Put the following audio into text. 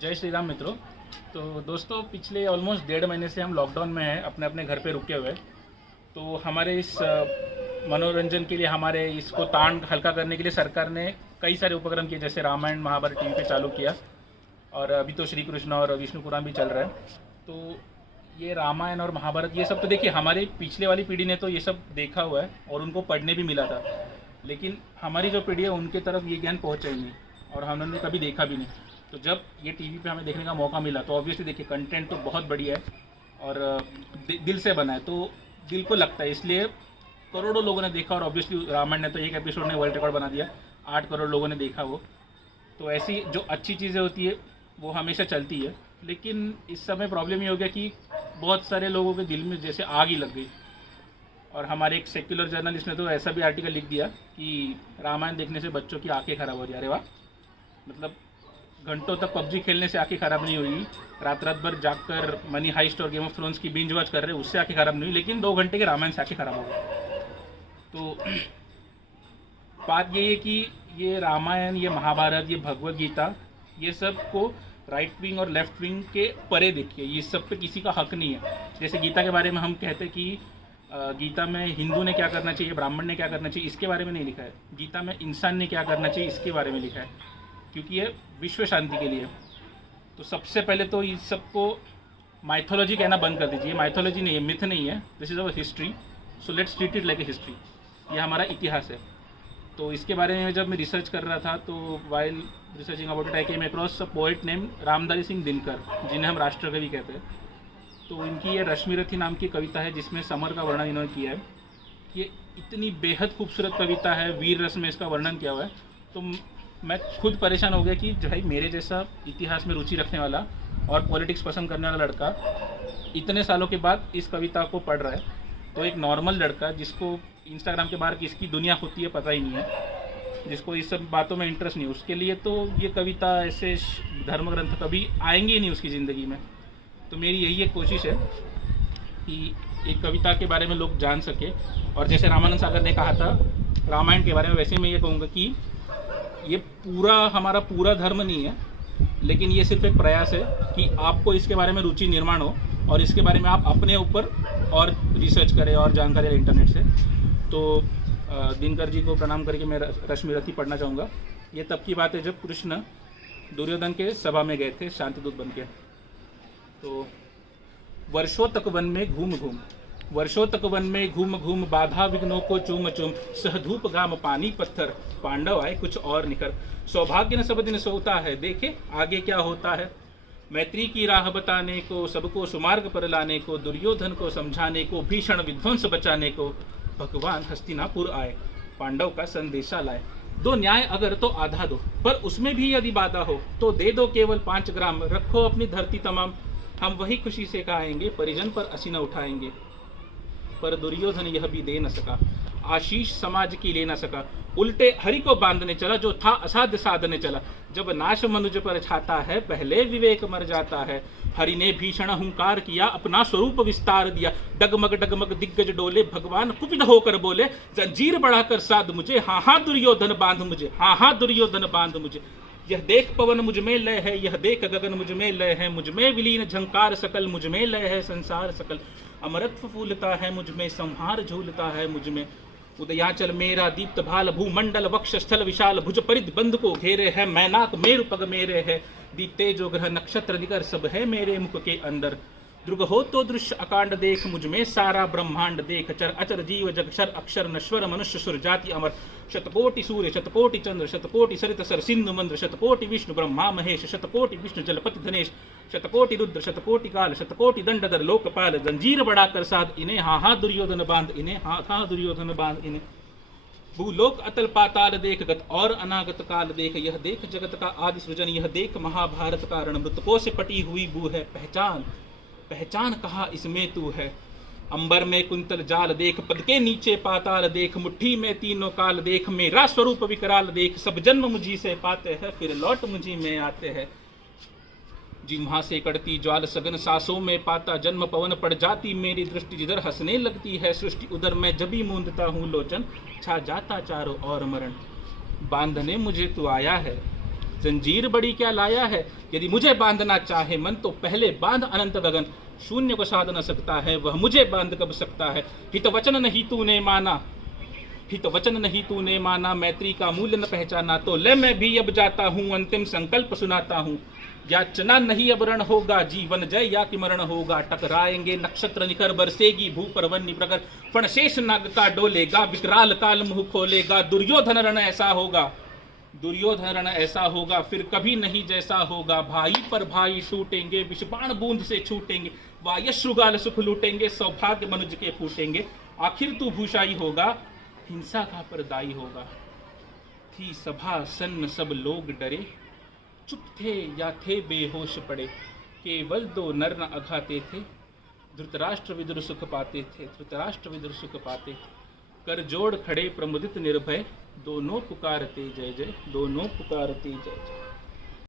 जय श्री राम मित्रों। तो दोस्तों, पिछले ऑलमोस्ट 1.5 महीने से हम लॉकडाउन में हैं, अपने अपने घर पे रुके हुए। तो हमारे इस मनोरंजन के लिए, हमारे इसको ताण हल्का करने के लिए सरकार ने कई सारे उपक्रम किए, जैसे रामायण महाभारत टीवी पे चालू किया, और अभी तो श्री कृष्ण और विष्णु पुराण भी चल रहा है। तो ये रामायण और महाभारत, ये सब तो देखिए हमारी पिछले वाली पीढ़ी ने तो ये सब देखा हुआ है और उनको पढ़ने भी मिला था, लेकिन हमारी जो पीढ़ी है उनके तरफ ये ज्ञान पहुँचा ही नहीं और हमने कभी देखा भी नहीं। तो जब ये टीवी पे हमें देखने का मौका मिला तो ऑब्वियसली देखिए कंटेंट तो बहुत बढ़िया है और दिल से बना है, तो दिल को लगता है, इसलिए करोड़ों लोगों ने देखा। और ऑब्वियसली रामायण ने तो एक एपिसोड ने वर्ल्ड रिकॉर्ड बना दिया, 8 करोड़ लोगों ने देखा वो। तो ऐसी जो अच्छी चीज़ें होती है वो हमेशा चलती है, लेकिन इस समय प्रॉब्लम ये हो गया कि बहुत सारे लोगों के दिल में जैसे आग ही लग गई। और हमारे एक सेक्युलर जर्नलिस्ट ने तो ऐसा भी आर्टिकल लिख दिया कि रामायण देखने से बच्चों की आंखें खराब हो रही है। अरे वाह, मतलब घंटों तक पबजी खेलने से आंखें खराब नहीं हुई, रात भर जागकर मनी हाइस्ट और गेम ऑफ थ्रोन्स की बिंज वॉच कर रहे हैं, उससे आंखें खराब नहीं हुई, लेकिन 2 घंटे के रामायण से आंखें खराब हो गई। तो बात ये है कि ये रामायण, ये महाभारत, ये भगवत गीता, ये सब को राइट विंग और लेफ्ट विंग के परे देखिए, ये सब पे किसी का हक नहीं है। जैसे गीता के बारे में हम कहते हैं कि गीता में हिंदू ने क्या करना चाहिए, ब्राह्मण ने क्या करना चाहिए, इसके बारे में नहीं लिखा है। गीता में इंसान ने क्या करना चाहिए, इसके बारे में लिखा है, क्योंकि ये विश्व शांति के लिए। तो सबसे पहले तो इस सबको माइथोलॉजी कहना बंद कर दीजिए। माइथोलॉजी नहीं है, मिथ नहीं है, this is our history, so let's treat it like a history. ये हमारा इतिहास है। तो इसके बारे में जब मैं रिसर्च कर रहा था, तो while researching about it I came across a poet name Ramdhari Singh Dinkar, जिन्हें हम राष्ट्रकवि कहते हैं। तो इनकी ये रश्मिरथी नाम की कविता है, जिसमें समर का वर्णन इन्होंने किया है। ये इतनी बेहद खूबसूरत कविता है, वीर रस में इसका वर्णन किया हुआ है। तो मैं खुद परेशान हो गया कि जो है मेरे जैसा इतिहास में रुचि रखने वाला और पॉलिटिक्स पसंद करने वाला लड़का इतने सालों के बाद इस कविता को पढ़ रहा है। तो एक नॉर्मल लड़का जिसको इंस्टाग्राम के बाहर किसकी दुनिया होती है पता ही नहीं है, जिसको इस सब बातों में इंटरेस्ट नहीं, उसके लिए तो ये कविता, ऐसे धर्म ग्रंथ कभी आएंगे ही नहीं उसकी ज़िंदगी में। तो मेरी यही एक कोशिश है कि एक कविता के बारे में लोग जान सके। और जैसे रामानंद सागर ने कहा था रामायण के बारे में, वैसे मैं ये कहूँगा कि ये पूरा हमारा पूरा धर्म नहीं है, लेकिन ये सिर्फ एक प्रयास है कि आपको इसके बारे में रुचि निर्माण हो और इसके बारे में आप अपने ऊपर और रिसर्च करें और जानकारी लें इंटरनेट से। तो दिनकर जी को प्रणाम करके मैं रश्मिरथी पढ़ना चाहूँगा। ये तब की बात है जब कृष्ण दुर्योधन के सभा में गए थे शांति दूत बन के। तो वर्षों तक वन में घूम घूम, वर्षों तक वन में घूम घूम, बाधा विघ्नों को चूम चूम, सहधूप गाम पानी पत्थर, पांडव आए कुछ और निकर, सौभाग्य न सब दिन सोता है, देखे आगे क्या होता है। मैत्री की राह बताने को, सबको सुमार्ग पर लाने को, दुर्योधन को समझाने को, भीषण विध्वंस बचाने को, भगवान हस्तिनापुर आए, पांडव का संदेशा लाए। दो न्याय अगर तो आधा दो, पर उसमें भी यदि बाधा हो तो दे दो केवल 5 ग्राम, रखो अपनी धरती तमाम, हम वही खुशी से खाएंगे, परिजन पर असीना उठाएंगे। पर दुर्योधन यह भी दे न सका, आशीष समाज की ले न सका, उल्टे हरि को बांधने चला, जो था असाध्य साधने चला। जब नाश मनुज पर छाता है, पहले विवेक मर जाता है। हरि ने भीषण हुंकार किया, अपना स्वरूप विस्तार दिया, डगमग डगमग दिग्गज डोले, भगवान कुपित होकर बोले, जंजीर बढ़ाकर साध मुझे, हाँ हाँ दुर्योधन बांध मुझे, हाँ हाँ दुर्योधन बांध मुझे। यह देख पवन मुझ में लय है, यह देख गगन मुझ में लय है, मुझ में विलीन झंकार सकल, मुझ में लय है संसार सकल। अमरत्व फूलता है मुझ में, संहार झूलता है मुझ में। उदयाचल मेरा दीप्त भाल, भूमंडल वक्ष स्थल विशाल, भुज परिध बंद को घेरे है, मैनाक मेरु पग मेरे है, दीप्ते जो ग्रह नक्षत्र दिगर, सब है मेरे मुख के अंदर। दृग हो तो दृश्य अकांड देख, मुझ में सारा ब्रह्मांड देख, चर अचर जीव जगक्षर अक्षर नश्वर मनुष्य सुर जाति अमर। शतकोटि सूर्य शतकोटि चंद्र, शतकोटि सरित सर सिंधु मंद्र, शतकोटि विष्णु ब्रह्मा महेश, शतकोटि विष्णु जलपति धनेश, शतकोटि रुद्र शतकोटि काल, शतकोटि दंडधर लोकपाल, जंजीर बढ़ाकर साध इन्हें, हाँ हाँ दुर्योधन बांध इन्हें, हाँ हाँ दुर्योधन बांध इन्हें। भूलोक अतल पाताल देख, गत और अनागत काल देख, यह देख जगत का आदि सृजन, यह देख महाभारत का रण, मृतकों से पटी हुई बू है, पहचान पहचान कहा इसमें तू है। अंबर में कुंतल जाल देख, पद के नीचे पाताल देख, मुट्ठी में तीनों काल देख, मेरा स्वरूप विकराल देख, सब जन्म मुझी से पाते हैं, फिर लौट मुझी में आते हैं। जिम्हा से कड़ती ज्वाल सघन, सांसों में पाता जन्म पवन, पड़ जाती मेरी दृष्टि जिधर, हंसने लगती है सृष्टि उधर, मैं जबी मूंदता हूँ लोचन, छा जाता चारों और मरण। बांधने मुझे तू आया है, जंजीर बड़ी क्या लाया है, यदि मुझे बांधना चाहे मन तो पहले बांध अनंत गगन। शून्य को साध न सकता है वह मुझे बांध कब सकता है। हित वचन नहीं तूने माना, हित वचन नहीं तूने माना, मैत्री का मूल्य न पहचाना, तो ले मैं भी अब जाता हूँ, अंतिम संकल्प सुनाता हूँ। याचना नहीं अब रण होगा, जीवन जय या कि मरण होगा। टकराएंगे नक्षत्र निकर, बरसेगी भू पर वन्य प्रकर, फणशेष नाग का डोलेगा, विकराल काल मुंह खोलेगा। दुर्योधन रण ऐसा होगा, दुर्योधन रण ऐसा होगा, फिर कभी नहीं जैसा होगा। भाई पर भाई टूटेंगे, विषबाण बूंद से छूटेंगे, वायशृगाल सुख लूटेंगे, सौभाग्य मनुज के फूटेंगे। आखिर तू भूषाई होगा, हिंसा का परदाई होगा। थी सभा सन्न सब लोग डरे, चुप थे या थे बेहोश पड़े, केवल दो नर न अघाते थे, धृतराष्ट्र विदुर सुख पाते थे, धृतराष्ट्र विदुर सुख पाते थे। कर जोड़ खड़े प्रमुदित निर्भय, दोनों पुकारते जय जय, दोनों पुकारते जय जय।